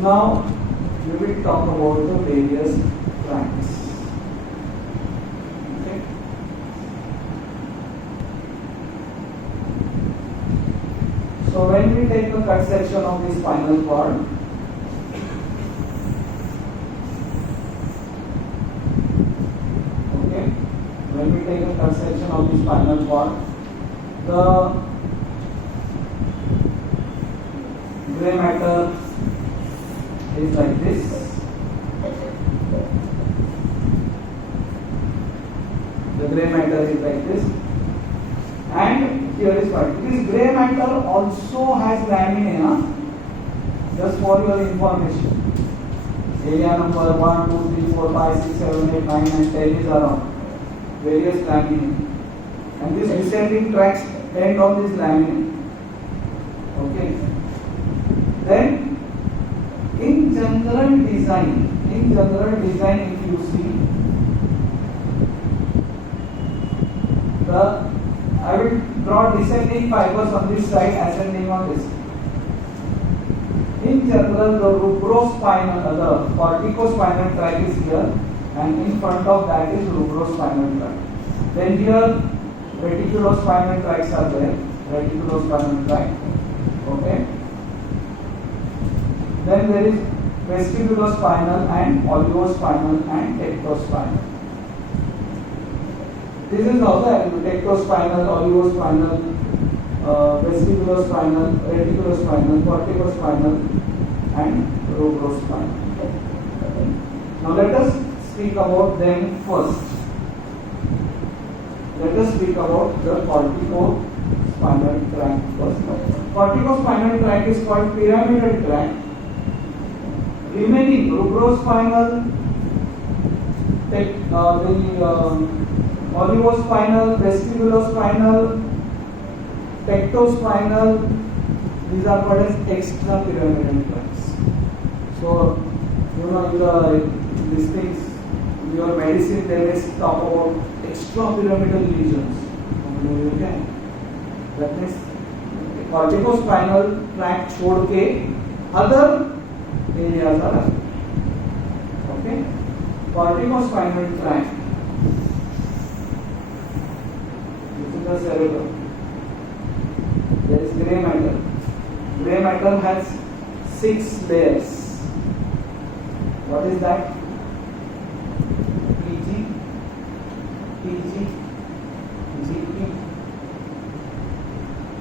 Now we will talk about the various tracks. Okay. So when we take the cut section of this spinal cord, okay, when we take a cut section of the spinal cord, the gray matter is like this. The gray matter is like this, and here is what. This gray matter also has lamina. Just for your information, area number 1, 2, 3, 4, 5, 6, 7, 8, 9, and 10 is around various laminae, and this descending tracks end on this laminae. Okay. Then in general design, if you see, I will draw descending fibers on this side, ascending on this. In general, the rubrospinal, the corticospinal tract is here, and in front of that is rubrospinal tract. Then here, reticulospinal tracts are there. Reticulospinal tract. Okay. Then there is vestibulospinal and olivospinal and tectospinal. This is how the tectospinal, olivospinal, vestibulospinal, reticulospinal, corticospinal and rubrospinal. Now let us speak about them first. Let us speak about the corticospinal tract first. Corticospinal tract is called pyramidal tract. Remaining rubrospinal, olivospinal, vestibulospinal, tectospinal, these are called as extrapyramidal tracts. So, you know, these things, in your medicine, they may talk about extrapyramidal lesions. Okay? That means corticospinal tract छोड़ के other areas are okay. Corticospinal tract, this is the cerebrum. There is gray matter. Gray matter has 6 layers. What is that? PG, PG, GP.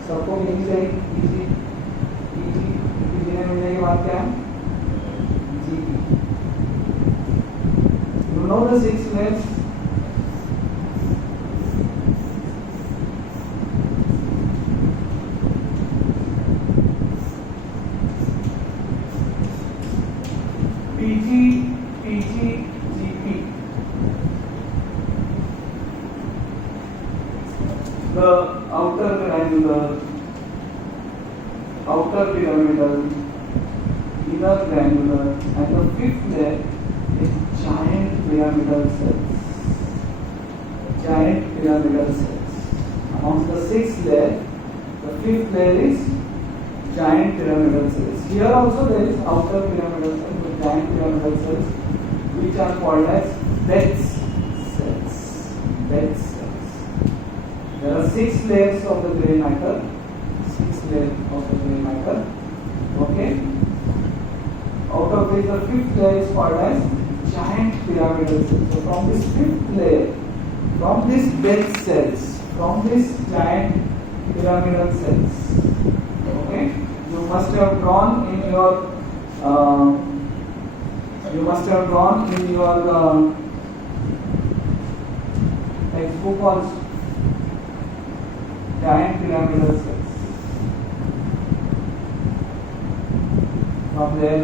सबको मिल जाएगी PG, PG, PG ने मिलने के बाद क्या है? You know the 6 layers? PG, PG, GP. The outer granular, outer pyramidal, inner granular, and the 5th layer is giant pyramidal cells. Giant pyramidal cells. Amongst the 6th layer, the 5th layer is giant pyramidal cells. Here also there is outer pyramidal cells, with giant pyramidal cells, which are called as Betz cells. Betz cells. There are 6 layers of the grey matter. 6 layers of the grey matter. Okay. Out of which the 5th layer is called as giant pyramidal cells. So from this 5th layer, from this Betz cells, from this giant pyramidal cells, okay, you must have drawn in your textbook also giant pyramidal cells. From there,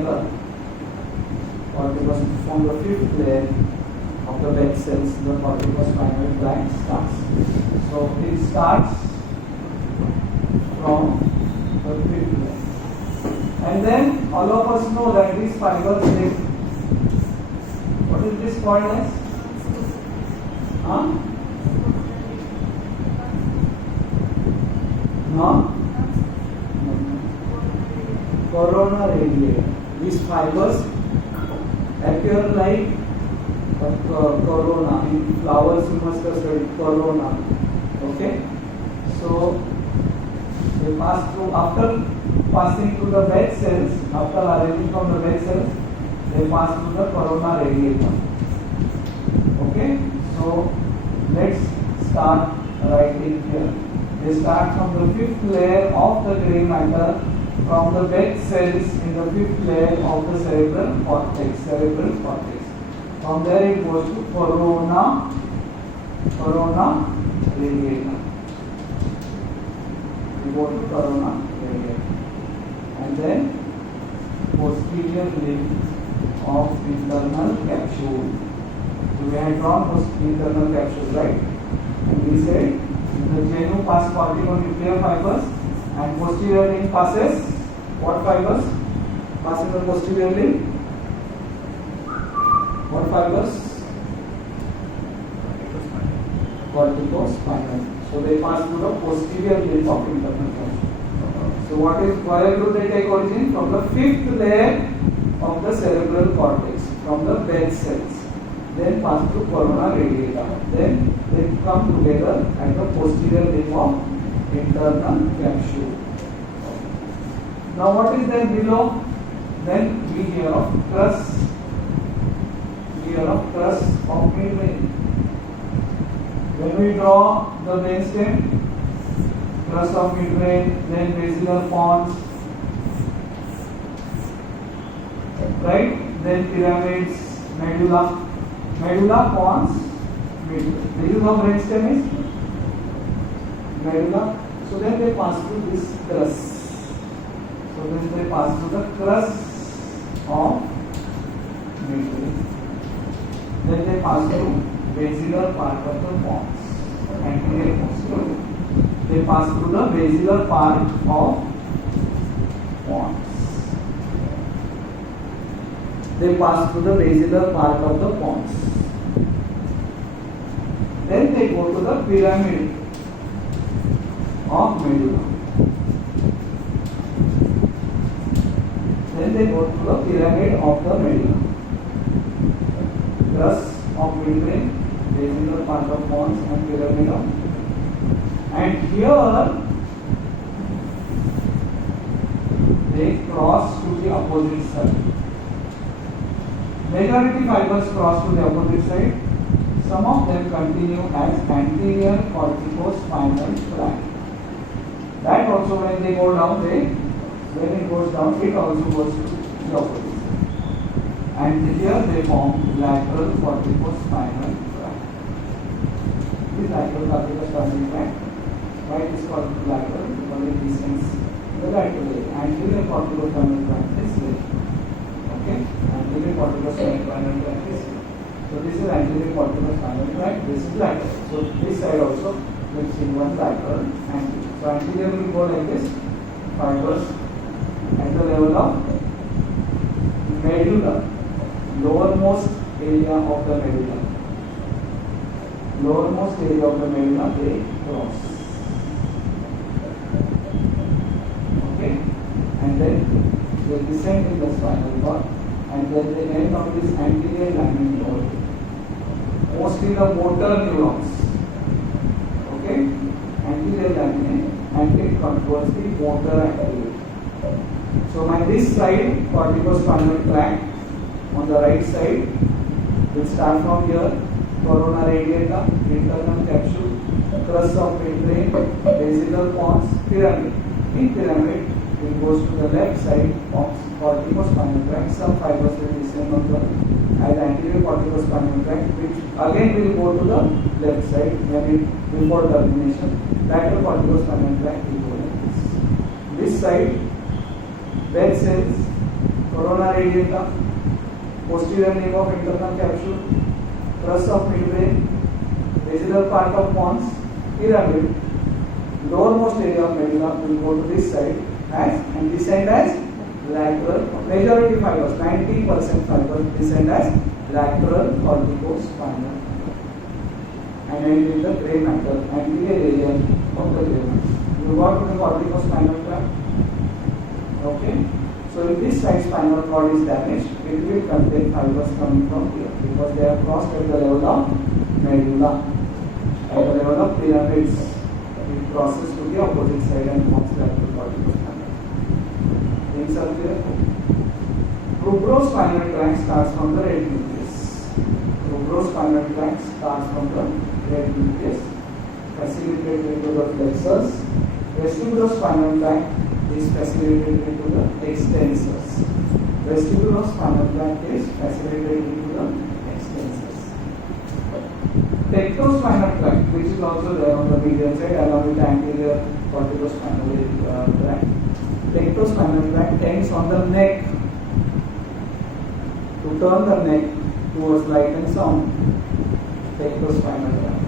from the 5th layer of the Betz cells, the corticospinal tract starts. So it starts from the 5th layer, and then all of us know that these fibers live. What is this called as? No? Corona radiata. These fibers appear like corona. In flowers you must have studied corona. Okay, so they pass through, after passing through the bed cells, after arising from the bed cells, they pass through the corona radiata. Okay, so let's start writing here. They start from the fifth layer of the gray matter, from the bed cells in the fifth layer of the cerebral cortex. From there it goes to corona radiata. We go to corona radiata, and then posterior limb of internal capsule. So we had drawn internal capsule, right? And we said the genu pass corticonuclear fibers, and posterior limb passes what fibers? Passing the posterior limb. What fibers? Corticospinal. So they pass through the posterior limb of internal capsule. So where do they take origin? From the fifth layer of the cerebral cortex, from the bed cells. Then pass through corona radiata. Then they come together at the posterior limb of internal capsule. Now what is there below? Then we hear of crust. Of midbrain. When we draw the brainstem, crust of midbrain, then basilar pons, right? Then pyramids, medulla, pons, midbrain. This is how brainstem is. Medulla. So then they pass through this crust. So then they pass through the crust of midbrain. Then they pass through basilar part of the pons, anterior posterior. They pass through the basilar part of pons. They pass through the basilar part of the pons. Then they go to the pyramid of medulla. Then they go to the pyramid of the medulla. Crust of midbrain, basilar part of pons, and pyramid of. And here they cross to the opposite side. Majority fibers cross to the opposite side. Some of them continue as anterior corticospinal tract. That also, when they go down, when it goes down, it also goes to the opposite. And here they form lateral corticospinal tract. This lateral corticospinal tract, why it is called lateral? Because it descends the lateral way. Anterior corticospinal tract is here. Okay? Anterior corticospinal tract is here. So this is anterior corticospinal tract, this is lateral. So this side also will see one lateral anterior. So anterior will go like this, fibers at the level of medulla. Lowermost area of the medulla. Lowermost area of the medulla they cross. Okay, and then they descend in the spinal cord, and then they end on this anterior lamina node. Mostly the motor neurons. Okay, anterior lamina, and it controls the motor activity. So on this side, corticospinal tract. On the right side, we'll start from here, corona radiata, internal capsule, crust of midbrain, basilar pons, pyramid. In pyramid, it goes to the left side of corticospinal tract. Some fibers will descend on the anterior corticospinal tract, which again will go to the left side when it before termination. Lateral corticospinal tract will go like this. This side, bed cells, corona radiata, posterior limb of internal capsule, crust of midbrain, basilar part of pons, pyramid. Lowermost area of medulla will go to this side and descend as lateral. Majority fibers, 90% fibers descend as lateral corticospinal and end in the gray matter, anterior area of the gray matter. You got to the corticospinal tract. Okay. So if this right spinal cord is damaged, it will contain fibers coming from here because they are crossed at the level of medulla. At the level of pyramids, it crosses to the opposite side and forms lateral cortical spinal. Things are clear. Rubrospinal tract starts from the red nucleus. Rubrospinal tract starts from the red nucleus, facilitated into the flexors. Vestibulospinal tract is facilitated into the extensors. Vestibulospinal tract is facilitated into the extensors. Tectospinal tract, which is also there on the medial side along with anterior corticospinal tract. Tectospinal tract ends on the neck to turn the neck towards light and sound. Tectospinal tract.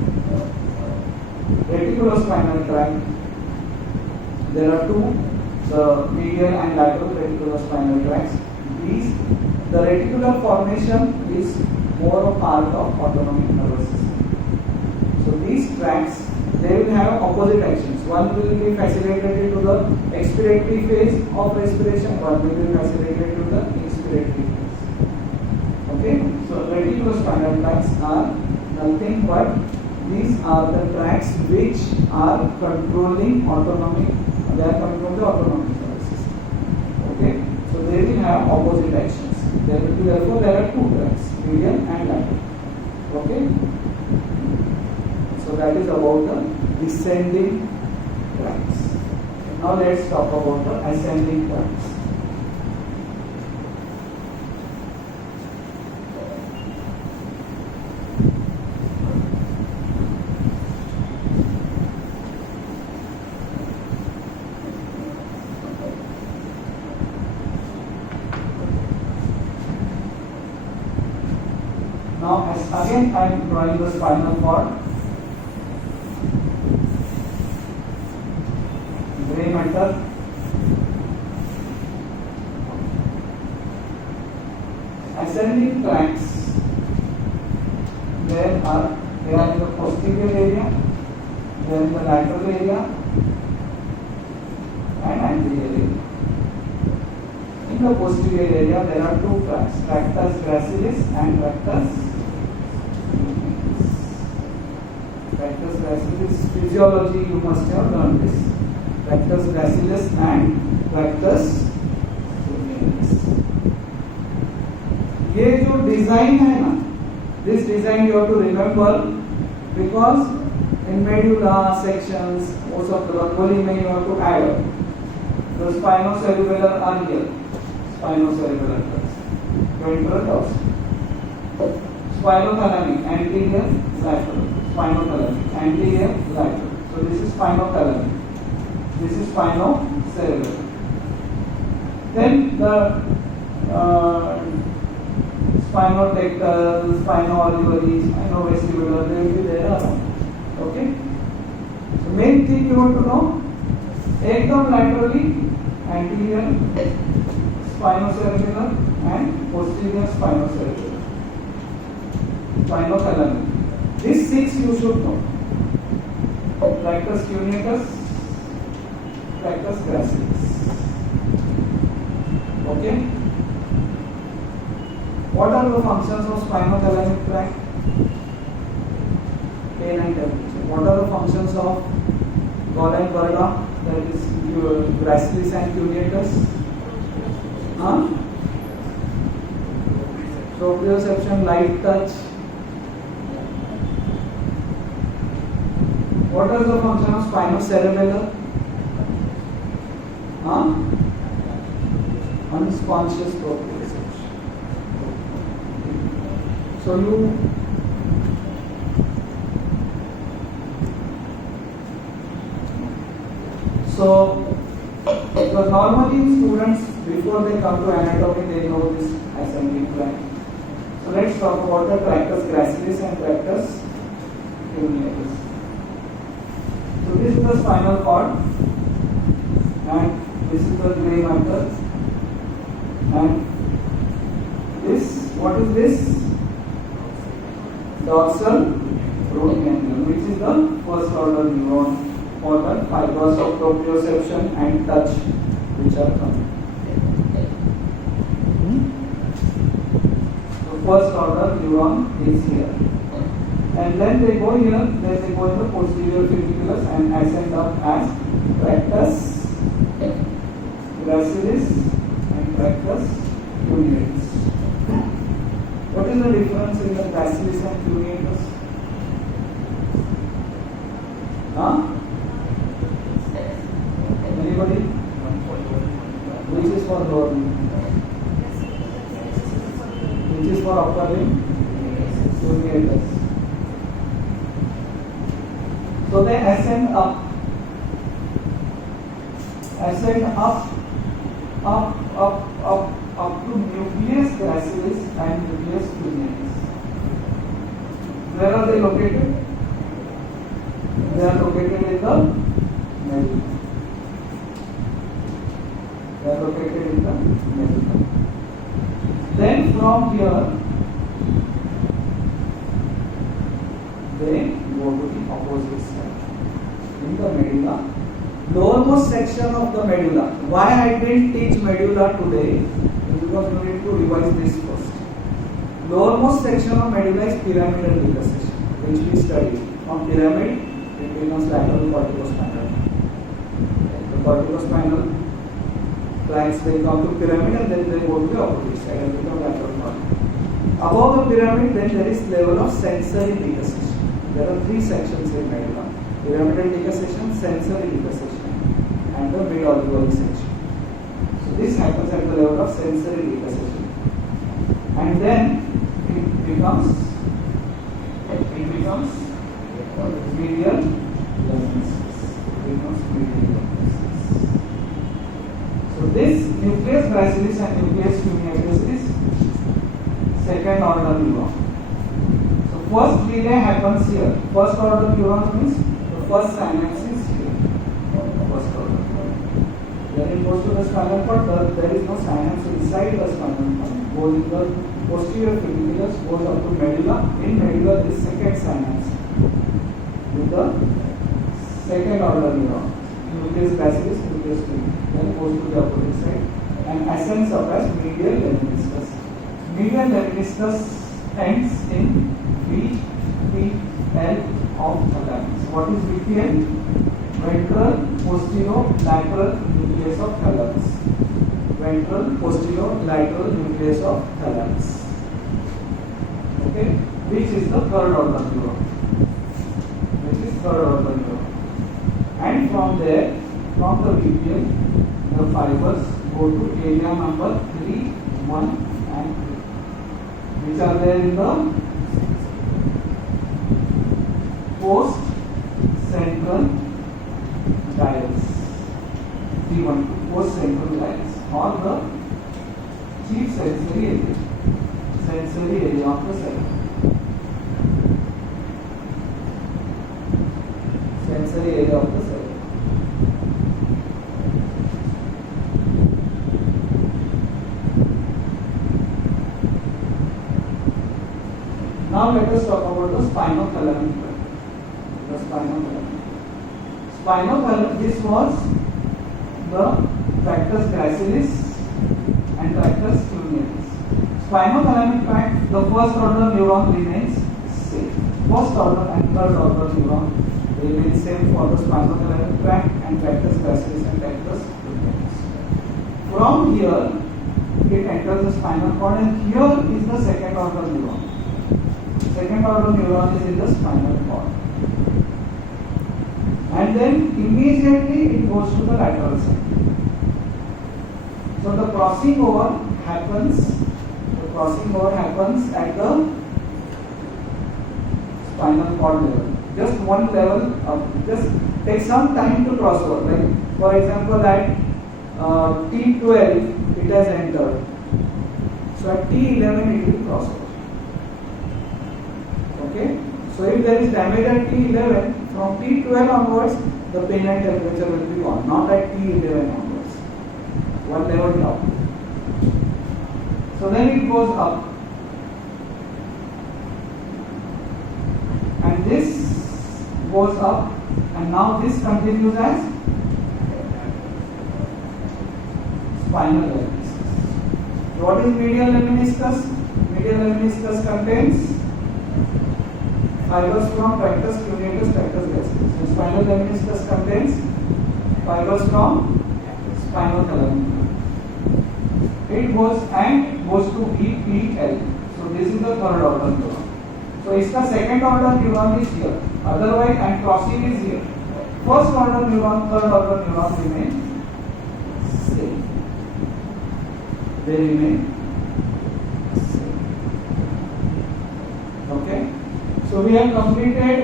Reticulospinal tract. There are two, the medial and lateral reticulospinal tracts. The reticular formation is more a part of autonomic nervous system. So these tracts, they will have opposite actions. One will be facilitated to the expiratory phase of respiration, one will be facilitated to the inspiratory phase. Okay, so reticulospinal tracts are nothing but these are the tracts which are controlling autonomic. They are coming from the autonomic nervous system. Okay, so they will have opposite actions. There will be therefore there are two tracts, medial and lateral. Okay, so that is about the descending tracts. Now let's talk about the ascending tracts. Now again I am drawing the spinal cord. Gray matter. Ascending tracts. They are in the posterior area, they are in the lateral area, and anterior area. In the posterior area, there are two tracts, tractus gracilis and tractus. Tractus gracilis physiology, you must have learned this. Tractus gracilis and tractus pulmonalis. ये जो design है ना, this design you have to remember because in medulla sections, most of the Rangoli may you have to add the spinocerebellar are here. Spinocerebellar tracts. Ventral dorsal. Spinothalamic, anterior, lateral. Spinothalamic, anterior, lateral. So this is spinothalamic. This is spinocerebellar. Then the spinotectal, spinoalveoli, spinovestibular, they will be there around. Okay? So main thing you want to know, ekdam laterally, anterior spinocerebellar and posterior spinocerebellar. Spinothalamic. These six you should know. Tractus cuneatus, tractus gracilis. Okay? What are the functions of spinothalamic tract? Pain and temperature. What are the functions of Gall and Burda? That is gracilis and cuneatus. Proprioception, light touch. What is the function of spinocerebellar? Unconscious proprioception. So because normally students before they come to anatomy they know this ascending tract. So let's talk about the tractus gracilis and tractus cuneatus. So this is the spinal cord and this is the gray matter and this, what is this? Dorsal root ganglion, which is the first order neuron for the fibers of proprioception and touch which are coming. first order neuron is here. And then they go here, then they go in the posterior fibrilars and ascend up as rectus, gracilis and rectus cuneatus. What is the difference in the gracilis and cuneatus? Huh? Anybody? Which is for lower limb? Which is for upper limb? Cuneatus. So they ascend up to nucleus gracilis and nucleus cuneatus. Where are they located? They are located in the medulla. They are located in the medulla. Then from here, they go to the opposite side in the medulla. Lowermost section of the medulla. Why I didn't teach medulla today? Because you need to revise this first. Lowermost section of medulla is pyramidal decussation, which we studied. From pyramid, it becomes lateral corticospinal. The corticospinal tracks they come to pyramid and then they go to the opposite side and become lateral cortical. Above the pyramid, then there is level of sensory decussation. There are three sections in medulla: pyramidal decussation, sensory decussation, and the mid-alveolar section. So this happens at the level of sensory decussation, and then it becomes medial lemniscus. So this nucleus gracilis and nucleus cuneatus is second order neuron. So first relay happens here. First order neuron means the first synapse is here. First order. When it goes to the spinal cord, there is no synapse inside the spinal cord. Goes in the posterior fibrilars, goes up to medulla. In medulla, this second synapse with the second order neuron, nucleus gracilis, nucleus cuneatus. Then goes to the opposite side and ascends up as medial lemniscus. Medial lemniscus ends in VPL of thalamus. What is VPL? Ventral posterolateral nucleus of thalamus. Ventral posterolateral nucleus of thalamus. Okay, which is the third order neuron. And from there, from the VPL, the fibers go to area number 3, 1 and 2, which are there in the post-central dials. 3, 1, 2, post-central dials, or the chief sensory area of the cell. Sensory area of the cell. Now let us talk about the spinothalamic tract. The spinothalamic. This was the tractus gracilis and tractus cuneatus. Spinothalamic tract, the first order neuron remains same. First order and third order neuron remain same for the spinothalamic tract and tractus gracilis and tractus cuneatus. From here, it enters the spinal cord, and here is the second order neuron. Second order neuron is in the spinal cord, and then immediately it goes to the lateral side. So the crossing over happens at the spinal cord level. Just one level up. Just take some time to cross over. Like for example, at T12 it has entered. So at T11 it will cross over. Okay. So if there is damage at T11, from T12 onwards, the pain and temperature will be gone. Not at T11 onwards. One level down. So then it goes up. And this goes up, and now this continues as spinal lemniscus. What is medial lemniscus? medial lemniscus contains fibers from tractus, cuneatus, tractus gracilis. So spinal lemniscus contains fibers from spinal column. It goes to EPL. So this is the third order neuron. So इसका second order neuron is here. Otherwise, and crossing is here. First order neuron, third order neuron remain same. They remain same. Okay. So we have completed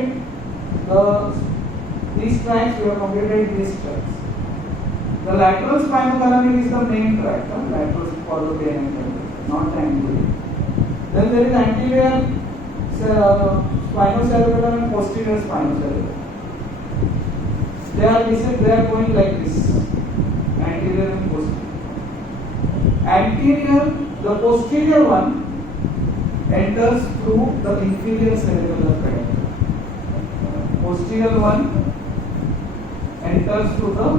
these tracks. We have completed these tracks. The lateral spinal column is the main tract. Lateral for the brain and not the anterior. Then there is anterior spinocerebellar and posterior spinocerebellar. They are going like this. Anterior and posterior. Anterior, the posterior one enters through the inferior cerebellar peduncle. Posterior one enters through the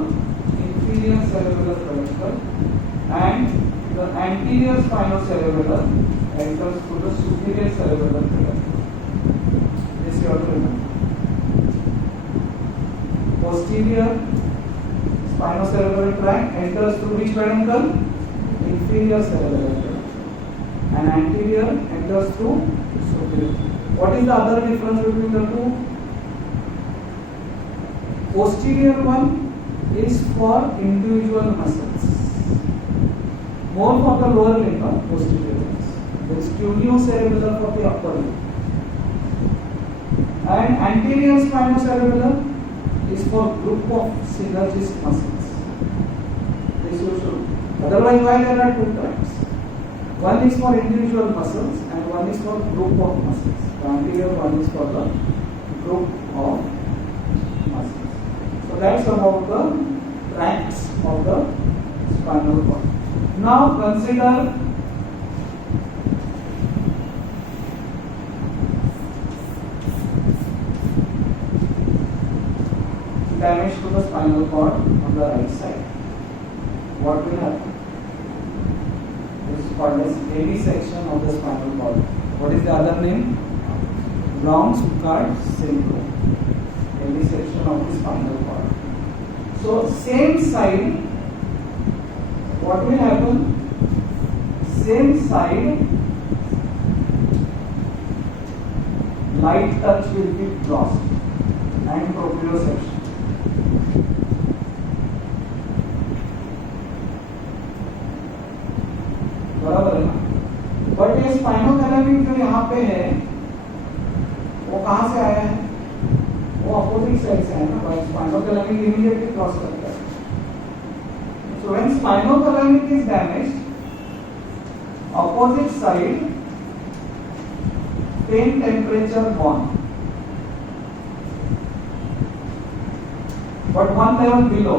inferior cerebellar peduncle, and the anterior spinocerebellar enters through the superior cerebellar peduncle. This you have to remember. Posterior spinocerebellar tract enters through which peduncle? Inferior cerebellar peduncle. And anterior enters through superior. What is the other difference between the two? Posterior one is for individual muscles. More for the lower limb, posterior ones. There is cuneo-cerebellar for the upper limb. And anterior spinocerebellar is for group of synergist muscles. This you should. Otherwise, why there are two tracks? One is for individual muscles and one is for group of muscles. The anterior one is for the group of muscles. So that's about the tracks of the spinal cord. Now consider damage to the spinal cord on the right side. What will happen? This is called as heavy section of the spinal cord. What is the other name? Brown-Séquard syndrome. Heavy section of the spinal cord. So same side, what will happen? Same side, light touch will be crossed and proprioception. बराबर है ना? But ये spinothalamic जो यहाँ पे है वो कहाँ से आया है? वो अपोजिट साइड से है ना? स्पाइनोथैलेमिक इमीडिएटली क्रॉस करता है. So when spinothalamic is damaged, opposite side same temperature gone, but one level below.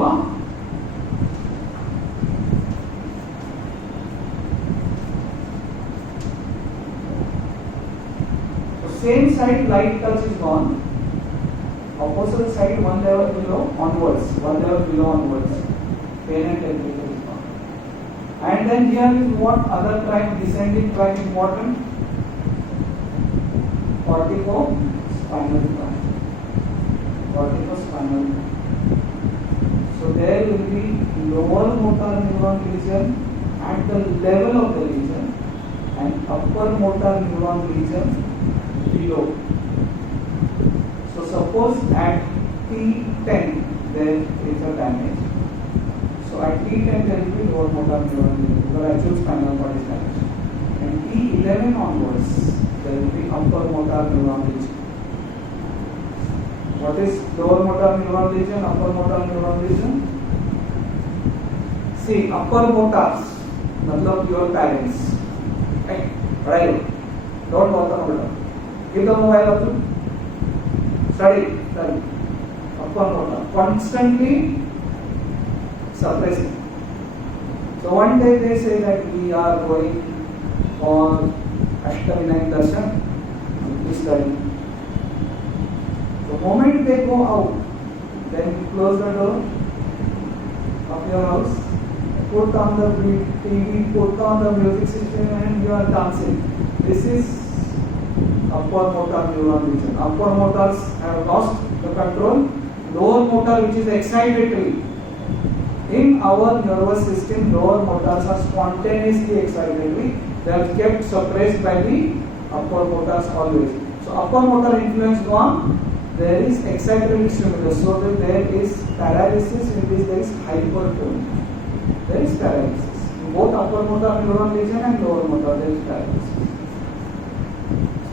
Same side light touch is gone, opposite side one level below onwards, pain and temperature is gone. And then here is what other tract, descending tract important? Corticospinal tract. So there will be lower motor neuron region at the level of the region and upper motor neuron region below. So suppose at T10 there is a damage. So at T10 there will be lower motor neuron region because actual spinal cord is damaged. And T11 onwards there will be upper motor neuron region. What is lower motor neuron region, upper motor neuron region? See, upper motors, मतलब your parents. Right? Right? Don't bother about it. Give the mobile up to study. Upper motor. Constantly suppressing. So one day they say that we are going for Ashtavinayak Darshan. Please study. The moment they go out, then you close the door of your house, put on the TV, put on the music system and you are dancing. This is upper motor neuron region. Upper motors have lost the control. Lower motor, which is excitatory. In our nervous system, lower motors are spontaneously excitatory. They are kept suppressed by the upper motors always. So upper motor influence gone, there is excitatory stimulus. So that there is paralysis, in this there is hypertonic. There is paralysis. In both upper motor neuron region and lower motor there is paralysis.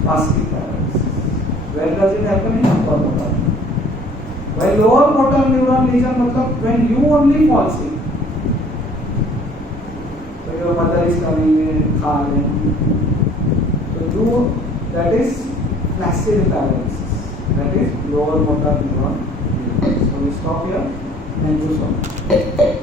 Spastic paralysis. Where does it happen? In upper motor. While lower motor neuron region, matlab when you only fall sick. So your mother is coming in, so you, that is flaccid paralysis. That is lower motor neuron. So we stop here. Thank you so much.